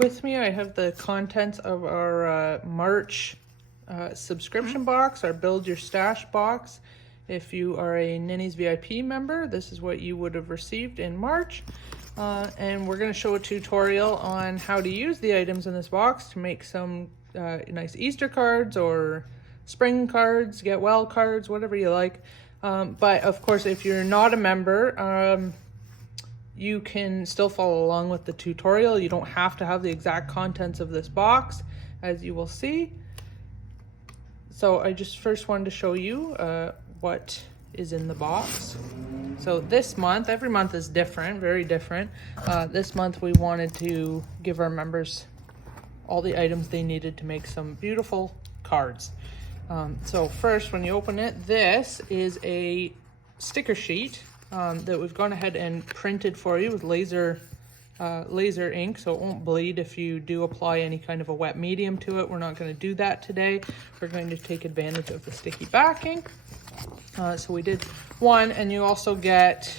With me, I have the contents of our March subscription box, our Build Your Stash box. If you are a Ninnys VIP member, this is what you would have received in March. And we're going to show a tutorial on how to use the items in this box to make some nice Easter cards or spring cards, get well cards, whatever you like. But of course, if you're not a member, you can still follow along with the tutorial. You don't have to have the exact contents of this box, as you will see. So I just first wanted to show you what is in the box. So this month, every month is different, very different. This month we wanted to give our members all the items they needed to make some beautiful cards. So first, when you open it, this is a sticker sheet that we've gone ahead and printed for you with laser ink, so it won't bleed if you do apply any kind of a wet medium to it. We're not going to do that today. We're going to take advantage of the sticky backing. So we did one, and you also get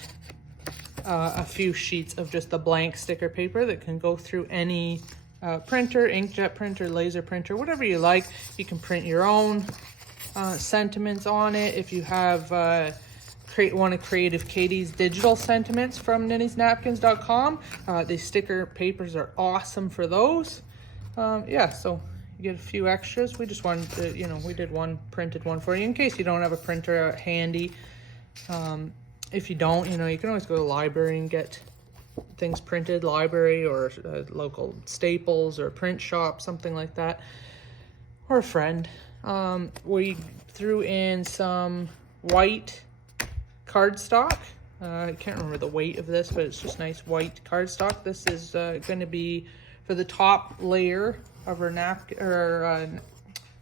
a few sheets of just the blank sticker paper that can go through any printer, inkjet printer, laser printer, whatever you like. You can print your own sentiments on it. If you have one of Creative Katie's digital sentiments from ninnysnapkins.com. These sticker papers are awesome for those. Yeah, so you get a few extras. We just wanted to, we did one printed one for you in case you don't have a printer handy. If you don't, you can always go to the library and get things printed, library or local Staples or print shop, something like that, or a friend. We threw in some white cardstock. I can't remember the weight of this, but it's just nice white cardstock. This is going to be for the top layer of our napkin or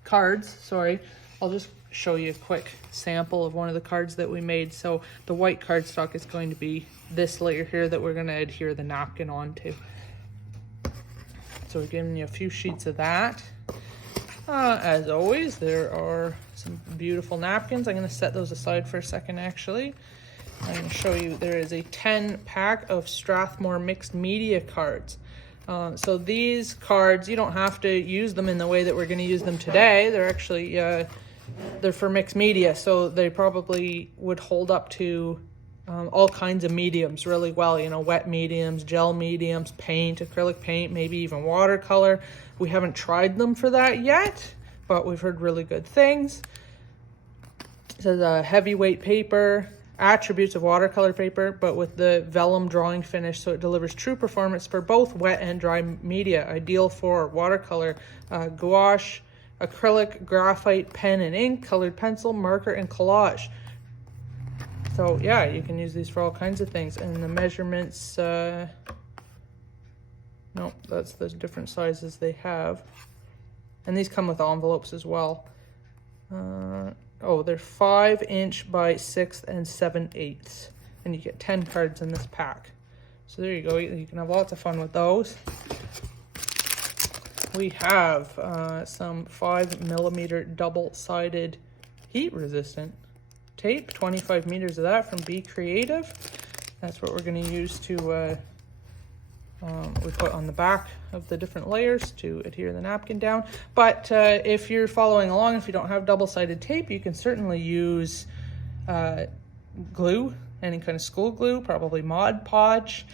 cards. Sorry, I'll just show you a quick sample of one of the cards that we made. So the white cardstock is going to be this layer here that we're going to adhere the napkin onto. So we're giving you a few sheets of that. As always, there are some beautiful napkins. I'm going to set those aside for a second, actually. I'm going to show you there is a 10-pack of Strathmore mixed media cards. So these cards, you don't have to use them in the way that we're going to use them today. They're actually, they're for mixed media, so they probably would hold up to all kinds of mediums really well, wet mediums, gel mediums, paint, acrylic paint, maybe even watercolor. We haven't tried them for that yet, but we've heard really good things. It says a heavyweight paper, attributes of watercolor paper, but with the vellum drawing finish, so it delivers true performance for both wet and dry media, ideal for watercolor, gouache, acrylic, graphite, pen and ink, colored pencil, marker, and collage. So yeah, you can use these for all kinds of things. And the measurements, no, that's the different sizes they have. And these come with envelopes as well. Oh, they're 5" by 6 7/8. And you get 10 cards in this pack. So there you go, you can have lots of fun with those. We have some 5mm double-sided heat-resistant tape, 25 meters of that from Be Creative. That's what we're going to use to we put on the back of the different layers to adhere the napkin down. But if you're following along, if you don't have double-sided tape, you can certainly use glue, any kind of school glue, probably Mod Podge.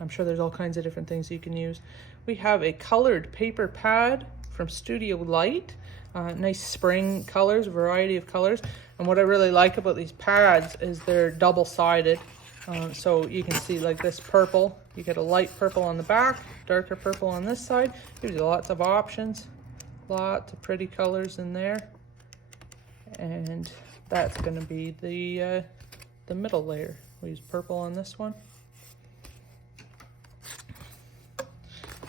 I'm sure there's all kinds of different things you can use. We have a colored paper pad from Studio Light. Nice spring colors, variety of colors. And what I really like about these pads is they're double-sided. So you can see like this purple, you get a light purple on the back, darker purple on this side. Gives you lots of options, lots of pretty colors in there. And that's going to be the middle layer. We use purple on this one.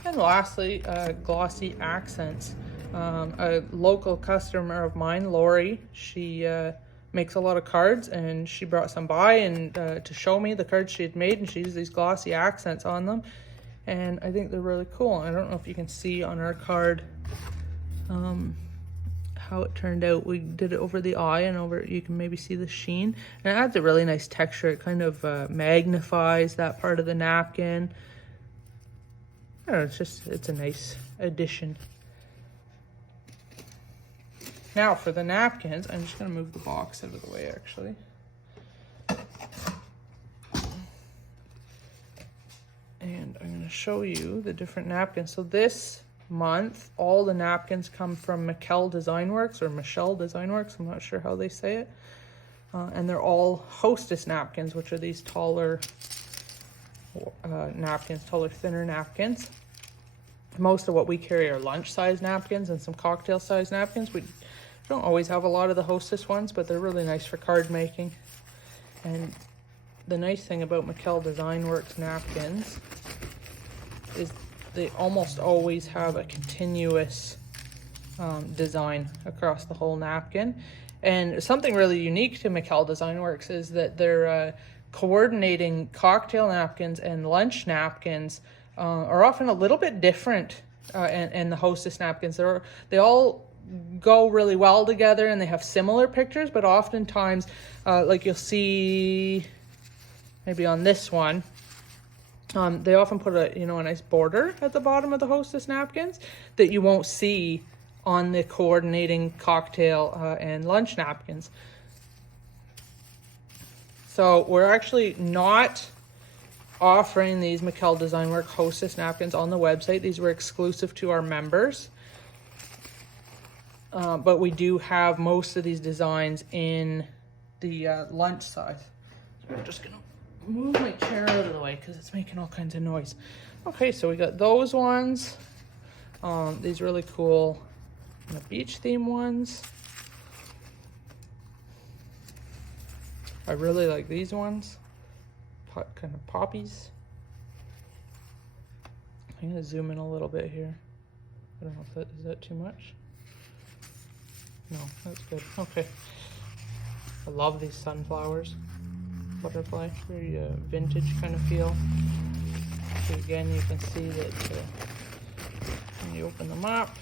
And lastly, glossy accents. A local customer of mine, Lori, she makes a lot of cards, and she brought some by and to show me the cards she had made, and she used these glossy accents on them, and I think they're really cool. I don't know if you can see on our card how it turned out. We did it over the eye, and over you can maybe see the sheen, and it adds a really nice texture. It kind of magnifies that part of the napkin. I don't know, it's a nice addition. Now for the napkins, I'm just gonna move the box out of the way actually. And I'm gonna show you the different napkins. So this month, all the napkins come from Michelle Design Works, or Michelle Design Works, I'm not sure how they say it. And they're all hostess napkins, which are these taller napkins, taller, thinner napkins. Most of what we carry are lunch size napkins and some cocktail size napkins. We don't always have a lot of the hostess ones, but they're really nice for card making. And the nice thing about Michelle Design Works napkins is they almost always have a continuous design across the whole napkin. And something really unique to Michelle Design Works is that they're coordinating cocktail napkins and lunch napkins are often a little bit different, and the hostess napkins. They all go really well together and they have similar pictures, but oftentimes, like you'll see maybe on this one, they often put a nice border at the bottom of the hostess napkins that you won't see on the coordinating cocktail and lunch napkins. So we're actually not offering these Michelle Design Work hostess napkins on the website. These were exclusive to our members. But we do have most of these designs in the lunch size. So I'm just gonna move my chair out of the way because it's making all kinds of noise. Okay, so we got those ones. These really cool beach theme ones. I really like these ones. Kind of poppies. I'm gonna zoom in a little bit here. I don't know if is that too much? No, that's good. Okay. I love these sunflowers. Butterfly, very vintage kind of feel. So again, you can see that when you open them up,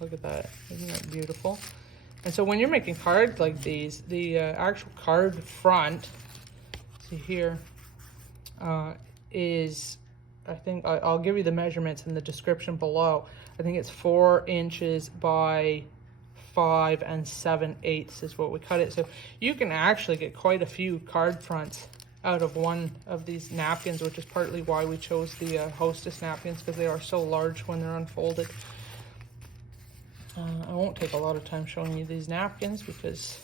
look at that. Isn't that beautiful? And so when you're making cards like these, the actual card front, see here, is, I think, I'll give you the measurements in the description below. I think it's 4 inches by 5 7/8 is what we cut it. So you can actually get quite a few card fronts out of one of these napkins, which is partly why we chose the hostess napkins, because they are so large when they're unfolded. I won't take a lot of time showing you these napkins because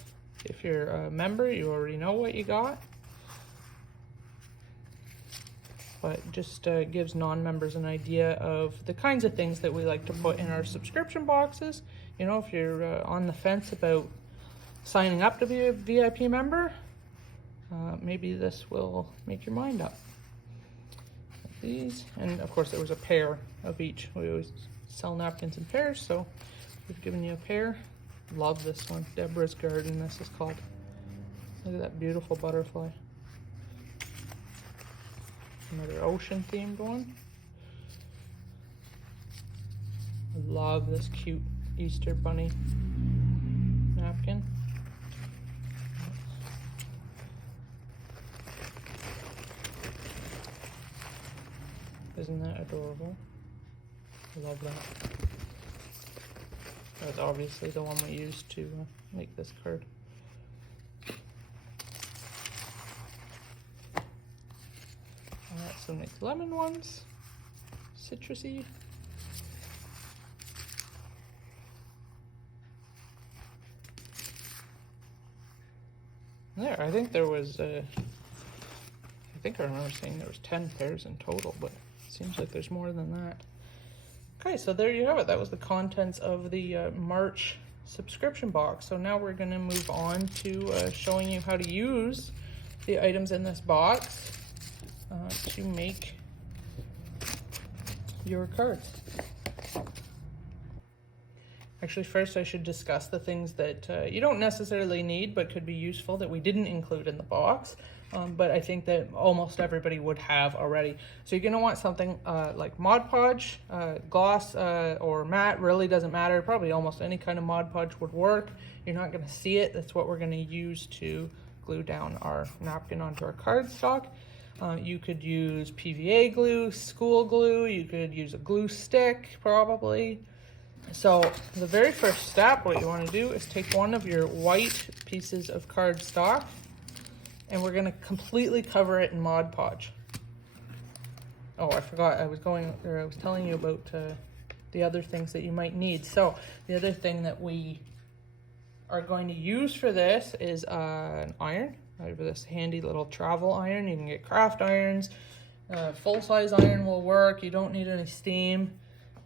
if you're a member, you already know what you got. But just gives non-members an idea of the kinds of things that we like to put in our subscription boxes. You know, if you're on the fence about signing up to be a VIP member, maybe this will make your mind up. Like these, and of course there was a pair of each. We always sell napkins in pairs, so we've given you a pair. Love this one, Deborah's Garden, this is called. Look at that beautiful butterfly. Another ocean themed one. I love this cute Easter bunny napkin. Isn't that adorable? I love that. That's obviously the one we used to make this card. Some nice lemon ones, citrusy. There, I think there was, I think I remember saying there was 10 pairs in total, but it seems like there's more than that. Okay, so there you have it. That was the contents of the March subscription box. So now we're going to move on to showing you how to use the items in this box to make your cards. Actually, first I should discuss the things that you don't necessarily need but could be useful that we didn't include in the box, but I think that almost everybody would have already. So you're going to want something like Mod Podge, gloss or matte, really doesn't matter. Probably almost any kind of Mod Podge would work. You're not going to see it. That's what we're going to use to glue down our napkin onto our cardstock. You could use PVA glue, school glue, you could use a glue stick probably. So the very first step, what you want to do is take one of your white pieces of cardstock and we're going to completely cover it in Mod Podge. Oh, I forgot, I was telling you about the other things that you might need. So the other thing that we are going to use for this is an iron. I have this handy little travel iron. You can get craft irons. Full-size iron will work. You don't need any steam.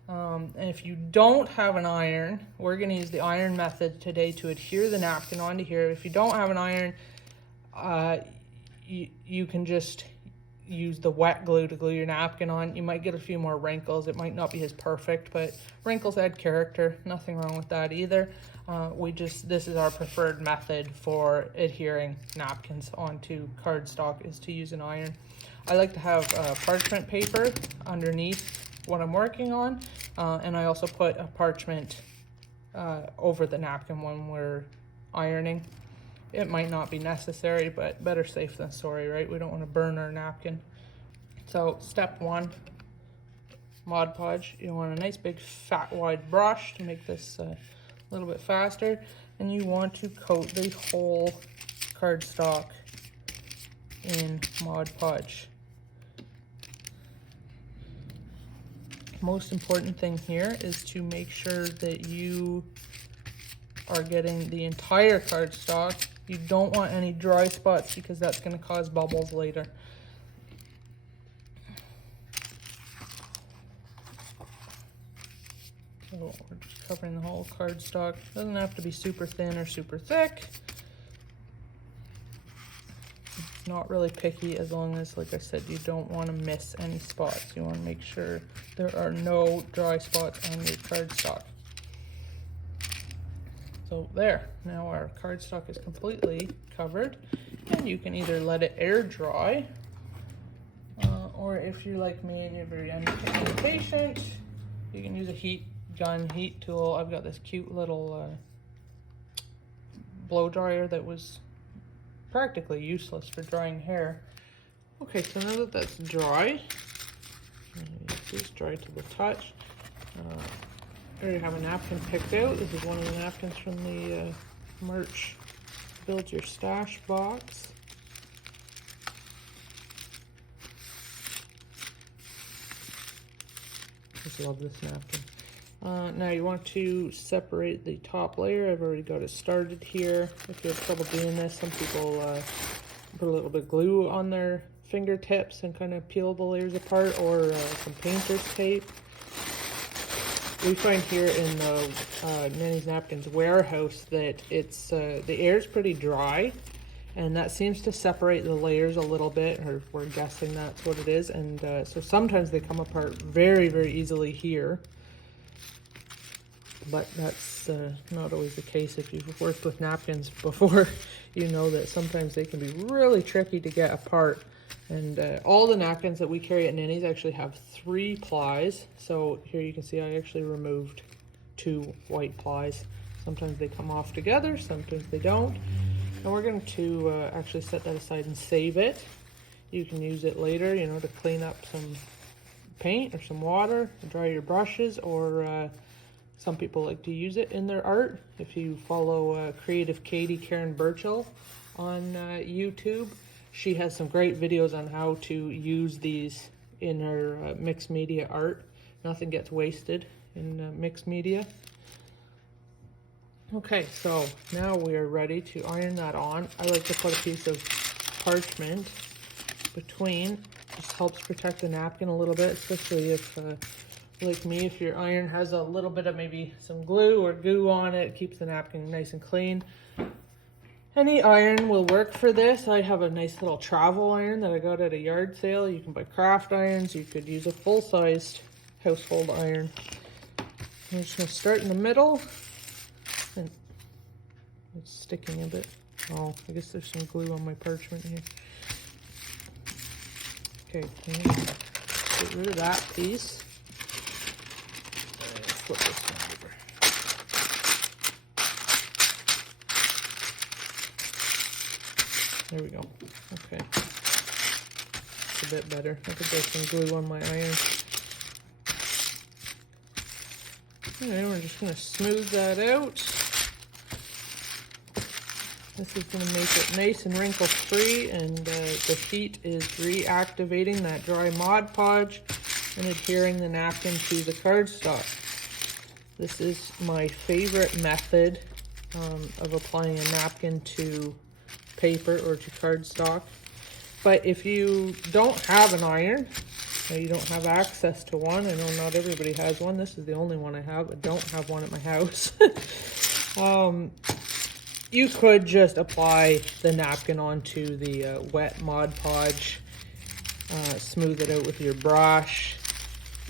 And if you don't have an iron, we're going to use the iron method today to adhere the napkin onto here. If you don't have an iron, you can just use the wet glue to glue your napkin on. You might get a few more wrinkles. It might not be as perfect, but wrinkles add character. Nothing wrong with that either. This is our preferred method for adhering napkins onto cardstock, is to use an iron. I like to have parchment paper underneath what I'm working on, and I also put a parchment over the napkin when we're ironing. It might not be necessary, but better safe than sorry, right? We don't want to burn our napkin. So step 1, Mod Podge. You want a nice big fat wide brush to make this a little bit faster, and you want to coat the whole cardstock in Mod Podge. Most important thing here is to make sure that you are getting the entire cardstock. You don't want any dry spots because that's going to cause bubbles later. So we're just covering the whole cardstock. Doesn't have to be super thin or super thick. It's not really picky as long as, like I said, you don't want to miss any spots. You want to make sure there are no dry spots on your cardstock. So there, now our cardstock is completely covered, and you can either let it air dry, or if you're like me and you're very impatient, you can use a heat tool. I've got this cute little blow dryer that was practically useless for drying hair. Okay, so now that that's dry, it's dry to the touch. I already have a napkin picked out. This is one of the napkins from the merch Build Your Stash box. Just love this napkin. Now you want to separate the top layer. I've already got it started here. If you have trouble doing this, some people put a little bit of glue on their fingertips and kind of peel the layers apart, or some painter's tape. We find here in the Ninnys Napkins warehouse that it's the air is pretty dry, and that seems to separate the layers a little bit, or we're guessing that's what it is. And so sometimes they come apart very, very easily here, but that's not always the case. If you've worked with napkins before, you know that sometimes they can be really tricky to get apart. And all the napkins that we carry at Ninnys actually have 3 plies. So here you can see I actually removed 2 white plies. Sometimes they come off together, sometimes they don't. And we're going to actually set that aside and save it. You can use it later, you know, to clean up some paint or some water, dry your brushes, or some people like to use it in their art. If you follow Creative Katie Karen Burchill on YouTube, she has some great videos on how to use these in her mixed media art. Nothing gets wasted in mixed media. Okay, so now we are ready to iron that on. I like to put a piece of parchment between. Just helps protect the napkin a little bit, especially if, like me, if your iron has a little bit of maybe some glue or goo on it, it keeps the napkin nice and clean. Any iron will work for this. I have a nice little travel iron that I got at a yard sale. You can buy craft irons. You could use a full-sized household iron. I'm just going to start in the middle. And it's sticking a bit. Oh, I guess there's some glue on my parchment here. Okay, get rid of that piece. Flip this one over. There we go. Okay. a bit better. I think there's some glue on my iron. Alright, we're just going to smooth that out. This is going to make it nice and wrinkle free, and the heat is reactivating that dry Mod Podge and adhering the napkin to the cardstock. This is my favorite method of applying a napkin to paper or to cardstock. But if you don't have an iron, or you don't have access to one, I know not everybody has one. This is the only one I have. I don't have one at my house. You could just apply the napkin onto the wet Mod Podge, smooth it out with your brush.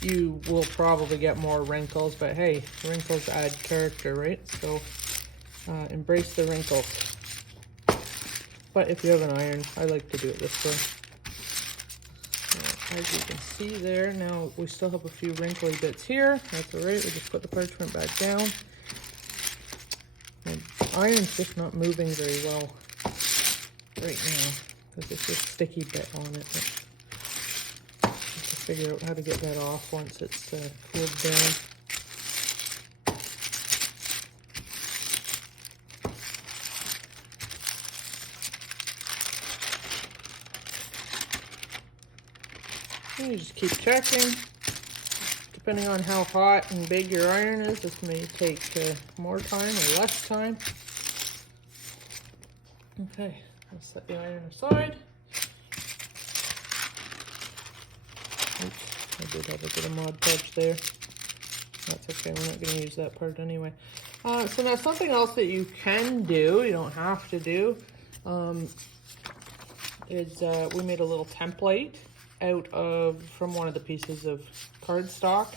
You will probably get more wrinkles, but hey, wrinkles add character, right? So embrace the wrinkles. But if you have an iron, I like to do it this way. As you can see there, now we still have a few wrinkly bits here. That's all right, we just put the parchment back down. My iron's just not moving very well right now because there's this sticky bit on it. I have to figure out how to get that off once it's cooled down. And you just keep checking. Depending on how hot and big your iron is, this may take more time or less time. Okay, I'll set the iron aside. Oops, I did have a bit of Mod Podge there. That's okay, we're not going to use that part anyway. So now something else that you can do, you don't have to do, is we made a little template from one of the pieces of cardstock.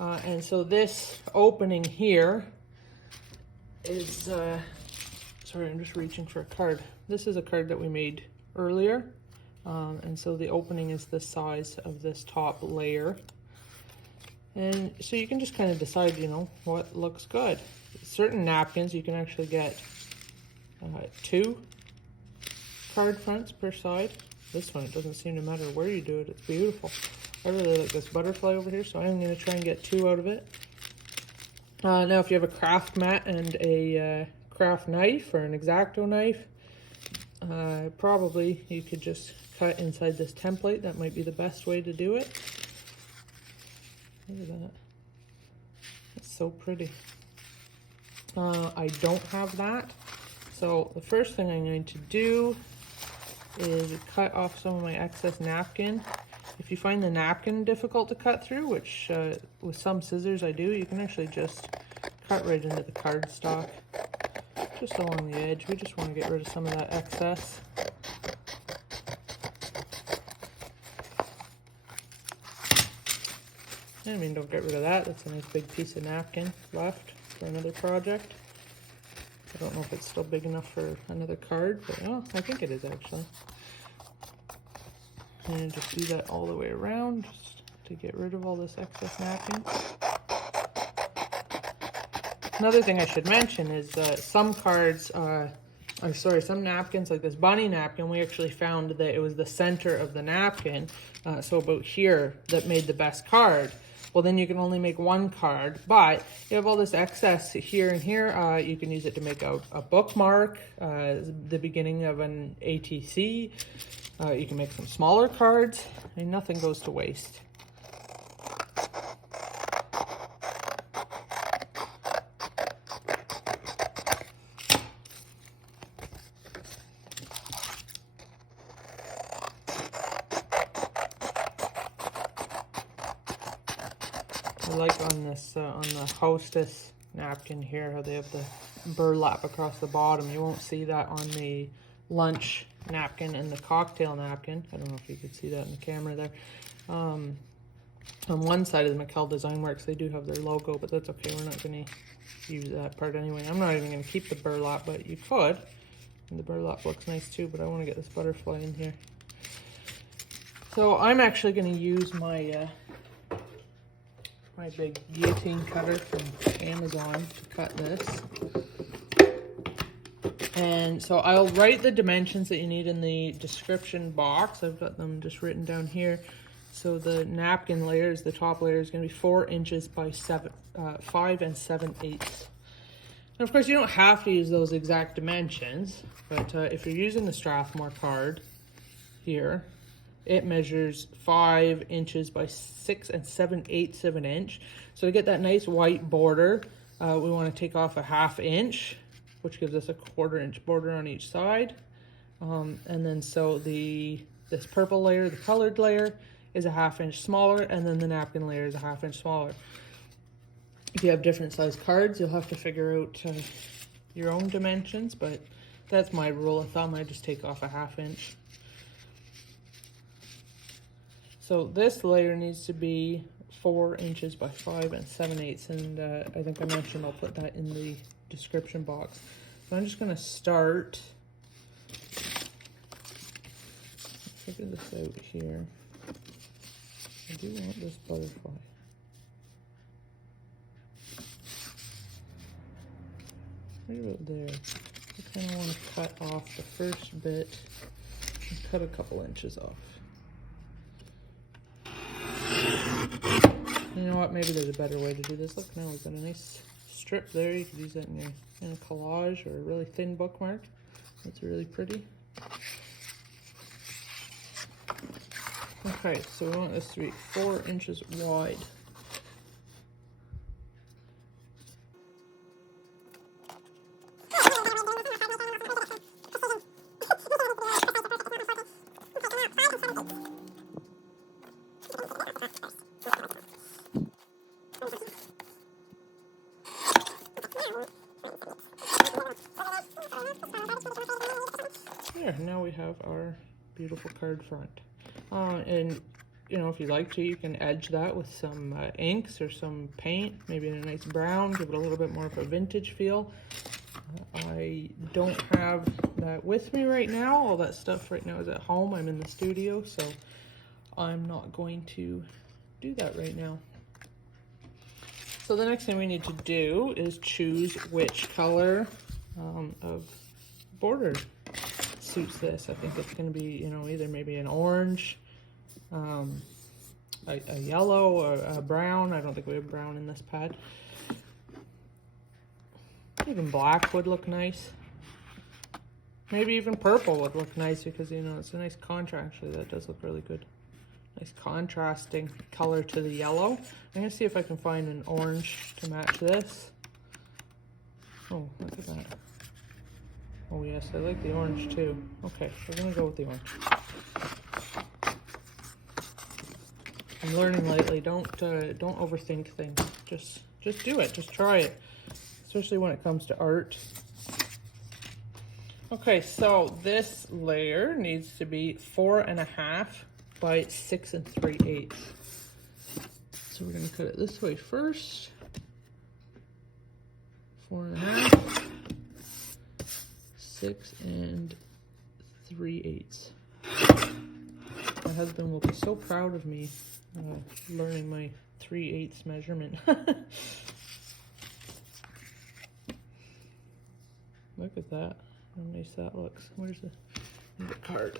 And so this opening here is, sorry, I'm just reaching for a card. This is a card that we made earlier. And so the opening is the size of this top layer. And so you can just kind of decide, you know, what looks good. Certain napkins, you can actually get 2 card fronts per side. This one, it doesn't seem to matter where you do it. It's beautiful. I really like this butterfly over here, so I'm going to try and get 2 out of it. Now, if you have a craft mat and a craft knife or an X-Acto knife, probably you could just cut inside this template. That might be the best way to do it. Look at that. That's so pretty. I don't have that. So the first thing I'm going to do is cut off some of my excess napkin. If you find the napkin difficult to cut through, which with some scissors I do, you can actually just cut right into the cardstock, just along the edge. We just want to get rid of some of that excess. I mean, don't get rid of that. That's a nice big piece of napkin left for another project. I don't know if it's still big enough for another card, but oh, I think it is actually. And just do that all the way around just to get rid of all this excess napkin. Another thing I should mention is some cards, some napkins, like this bunny napkin, we actually found that it was the center of the napkin, so about here, that made the best card. Well, then you can only make 1 card, but you have all this excess here and here. You can use it to make a bookmark, the beginning of an ATC. You can make some smaller cards. I mean, nothing goes to waste. I like on this, on the Hostess napkin here, how they have the burlap across the bottom. You won't see that on the lunch napkin and the cocktail napkin. I don't know if you could see that in the camera there. On one side of the McKell Design Works, they do have their logo, but that's okay. We're not going to use that part anyway. I'm not even going to keep the burlap, but you could. And the burlap looks nice too, but I want to get this butterfly in here. So I'm actually going to use my my big guillotine cutter from Amazon to cut this. And so I'll write the dimensions that you need in the description box. I've got them just written down here. So the napkin layer, the top layer, is going to be 4 inches by 5 7/8. And of course, you don't have to use those exact dimensions, but if you're using the Strathmore card here, it measures 5 inches by 6 7/8 of an inch. So to get that nice white border, we want to take off a 1/2 inch, which gives us a 1/4 inch border on each side. And then so this purple layer, the colored layer, is a 1/2 inch smaller, and then the napkin layer is a 1/2 inch smaller. If you have different size cards, you'll have to figure out your own dimensions, but that's my rule of thumb. I just take off a 1/2 inch. So this layer needs to be 4 inches by 5 7/8, and I think I mentioned I'll put that in the description box. So I'm just going to start. Figure this out here. I do want this butterfly. Right about there. I kind of want to cut off the first bit and cut a couple inches off. You know what? Maybe there's a better way to do this. Look, now we've got a nice strip there. You could use that in a collage or a really thin bookmark. That's really pretty. Okay, so we want this to be 4 inches wide. There, now we have our beautiful card front. And you know, if you like to, you can edge that with some inks or some paint, maybe in a nice brown, give it a little bit more of a vintage feel. I don't have that with me right now. All that stuff right now is at home. I'm in the studio, so I'm not going to do that right now. So the next thing we need to do is choose which color of border suits this. I think it's going to be, you know, either maybe an orange, a yellow, or a brown. I don't think we have brown in this pad. Even black would look nice. Maybe even purple would look nice because, you know, it's a nice contrast. Actually, that does look really good. Nice contrasting color to the yellow. I'm going to see if I can find an orange to match this. Oh, look at that. Oh yes, I like the orange too. Okay, we're going to go with the orange. I'm learning lately, don't overthink things. Just do it, just try it. Especially when it comes to art. Okay, so this layer needs to be 4.5 by 6 3/8. So we're going to cut it this way first. 4.5, 6 3/8. My husband will be so proud of me learning my 3/8 measurement. Look at that. How nice that looks. Where's the card?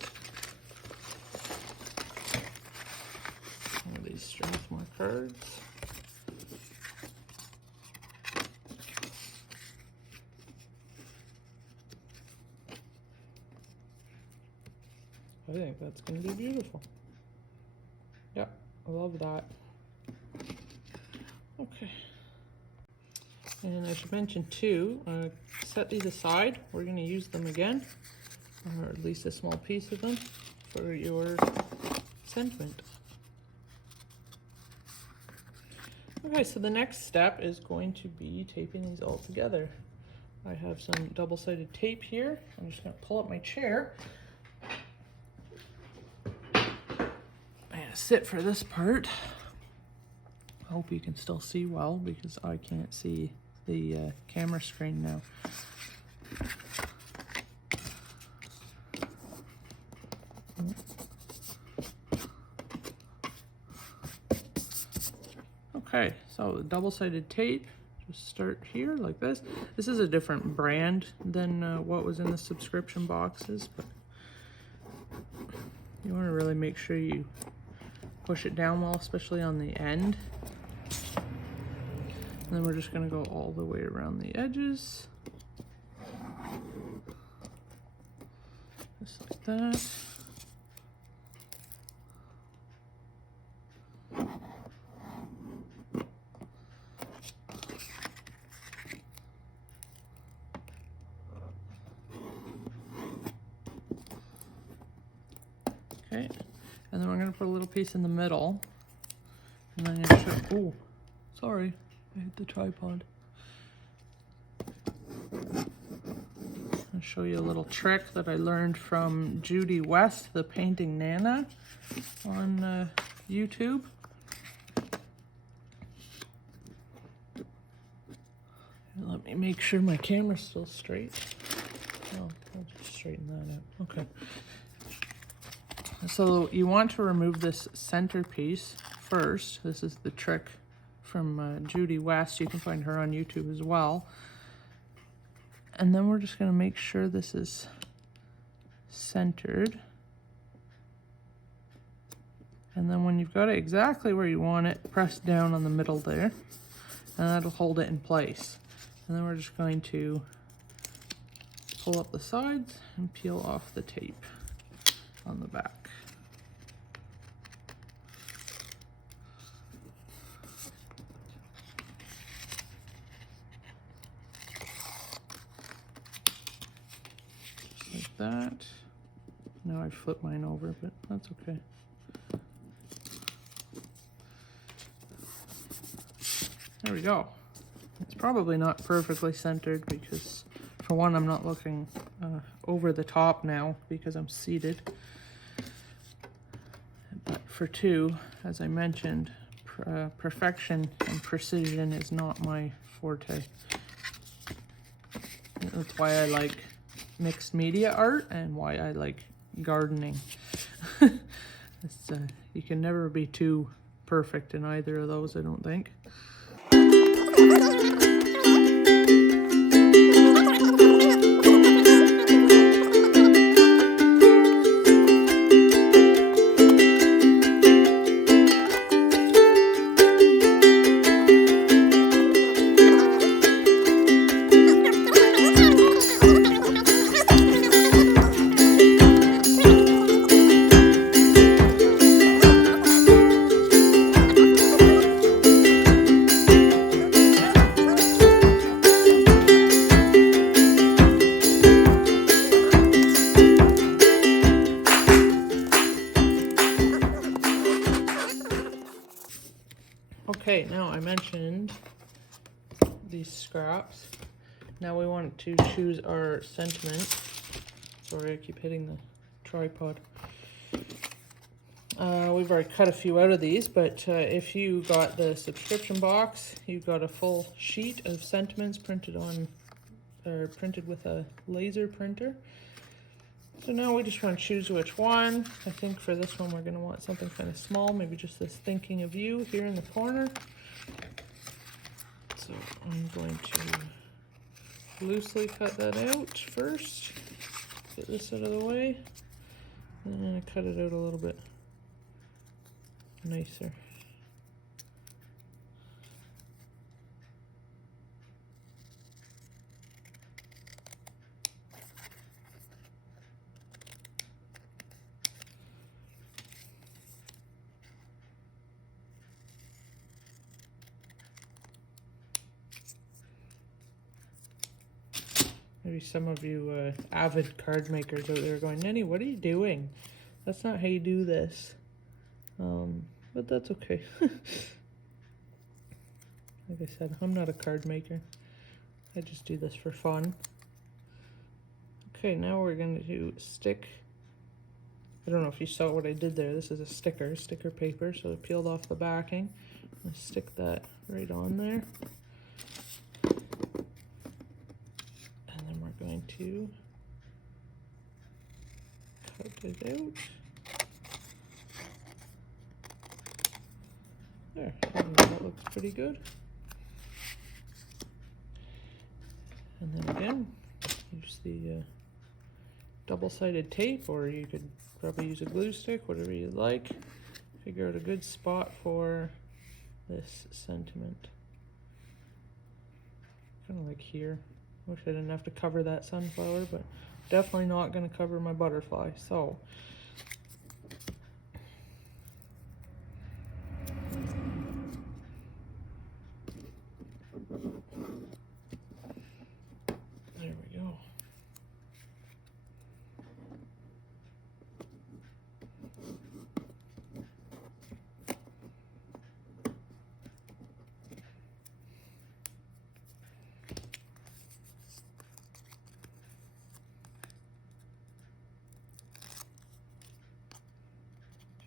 One of these Strathmore cards. I think that's going to be beautiful. Yep, I love that. Okay. And I should mention too, set these aside. We're going to use them again, or at least a small piece of them, for your sentiment. Okay, so the next step is going to be taping these all together. I have some double-sided tape here. I'm just going to pull up my chair. I'm going to sit for this part. I hope you can still see well because I can't see the camera screen now. Okay, so the double-sided tape, Just start here like this. This is a different brand than what was in the subscription boxes, but you want to really make sure you push it down well, especially on the end. And then we're just going to go all the way around the edges. Just like that. Okay, and then we're going to put a little piece in the middle. And then I'm going to show, oh, sorry, I hit the tripod. I'll show you a little trick that I learned from Judy West, the Painting Nana, on YouTube. Let me make sure my camera's still straight. Oh, I'll just straighten that out. Okay. So you want to remove this centerpiece first. This is the trick from Judy West. You can find her on YouTube as well. And then we're just going to make sure this is centered. And then when you've got it exactly where you want it, press down on the middle there. And that'll hold it in place. And then we're just going to pull up the sides and peel off the tape on the back. Just like that. Now I flipped mine over, but that's okay. There we go. It's probably not perfectly centered because, for one, I'm not looking over the top now because I'm seated. But for two, as I mentioned, perfection and precision is not my forte. That's why I like mixed media art and why I like gardening. You can never be too perfect in either of those, I don't think. Okay, now I mentioned these scraps. Now we want to choose our sentiment. Sorry, I keep hitting the tripod. We've already cut a few out of these, but if you got the subscription box, you got a full sheet of sentiments printed on, or printed with a laser printer. So now we just want to choose which one. I think for this one we're going to want something kind of small, maybe just this thinking of you here in the corner. So I'm going to loosely cut that out first, get this out of the way, and then I cut it out a little bit nicer. Maybe some of you avid card makers out there are going, Ninny, what are you doing? That's not how you do this. But that's okay. Like I said, I'm not a card maker. I just do this for fun. Okay, now we're going to stick, I don't know if you saw what I did there. This is a sticker paper, so I peeled off the backing. I'm going to stick that right on there. Going to cut it out. There, that looks pretty good. And then again, use the double-sided tape, or you could probably use a glue stick, whatever you like. Figure out a good spot for this sentiment. Kind of like here. Wish I didn't have to cover that sunflower, but definitely not going to cover my butterfly. So there we go.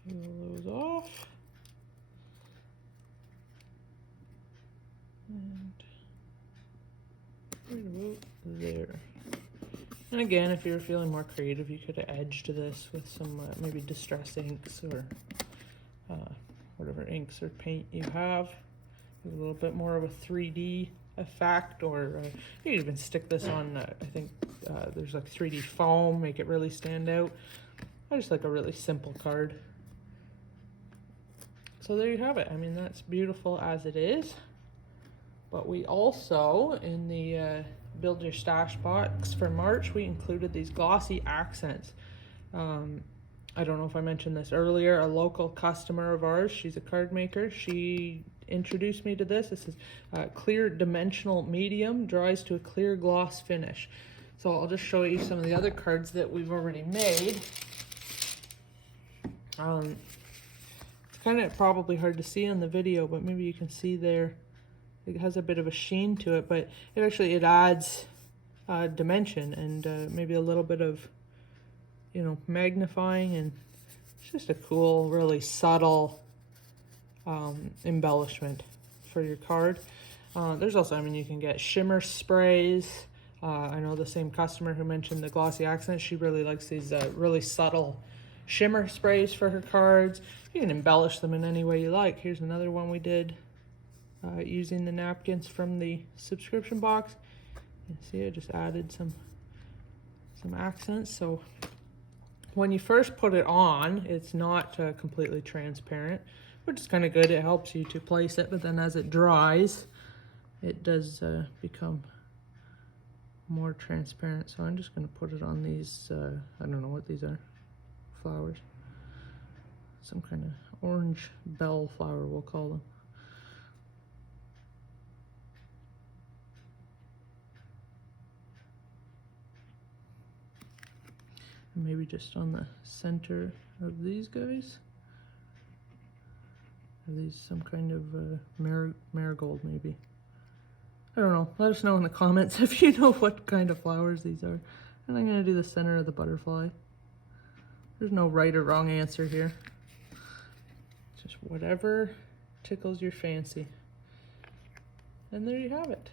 Peel those off. And right about there. And again, if you're feeling more creative, you could have edged this with some maybe distress inks or whatever inks or paint you have. A little bit more of a 3D effect, or you could even stick this on, I think there's like 3D foam, make it really stand out. I just like a really simple card. So there you have it. I mean, that's beautiful as it is. But we also, in the Build Your Stash box for March, we included these glossy accents. I don't know if I mentioned this earlier, a local customer of ours, she's a card maker, she introduced me to this. This is clear dimensional medium, dries to a clear gloss finish. So I'll just show you some of the other cards that we've already made. It's kind of probably hard to see on the video, but maybe you can see there. It has a bit of a sheen to it, but it adds dimension and maybe a little bit of, you know, magnifying, and it's just a cool, really subtle embellishment for your card. There's also, I mean, you can get shimmer sprays. I know the same customer who mentioned the glossy accents, she really likes these really subtle shimmer sprays for her cards. You can embellish them in any way you like. Here's another one we did using the napkins from the subscription box. You see, I just added some accents. So when you first put it on, it's not completely transparent, which is kind of good. It helps you to place it, but then as it dries, it does become more transparent. So I'm just going to put it on these, I don't know what these are, flowers. Some kind of orange bell flower, we'll call them. Maybe just on the center of these guys. Are these some kind of marigold maybe? I don't know. Let us know in the comments if you know what kind of flowers these are. And I'm going to do the center of the butterfly. There's no right or wrong answer here. Just whatever tickles your fancy. And there you have it.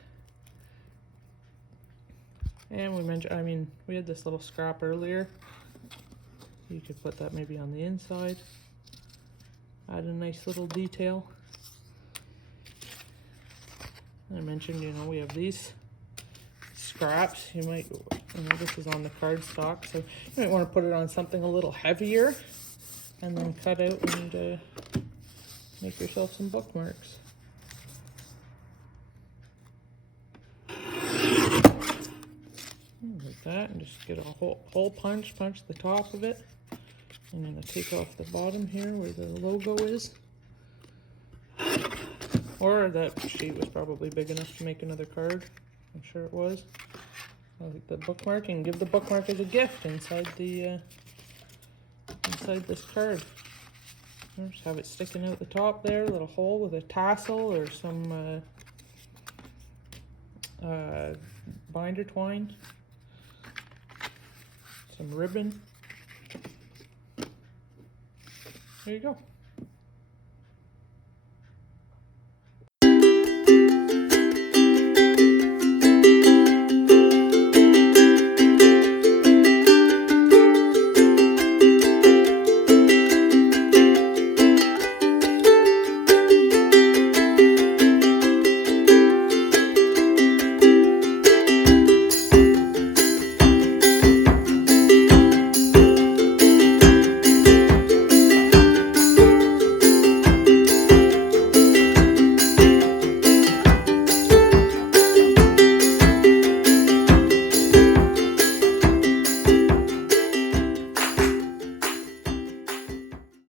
And we mentioned, I mean, we had this little scrap earlier. You could put that maybe on the inside. Add a nice little detail. I mentioned, you know, we have these scraps. You might, you know, this is on the cardstock, so you might want to put it on something a little heavier and then cut out and make yourself some bookmarks. Like that, and just get a hole punch the top of it. I'm going to take off the bottom here where the logo is. Or that sheet was probably big enough to make another card. I'm sure it was. I like the bookmark, and give the bookmark as a gift inside the inside this card. I'll just have it sticking out the top there, a little hole with a tassel or some binder twine, some ribbon. There you go.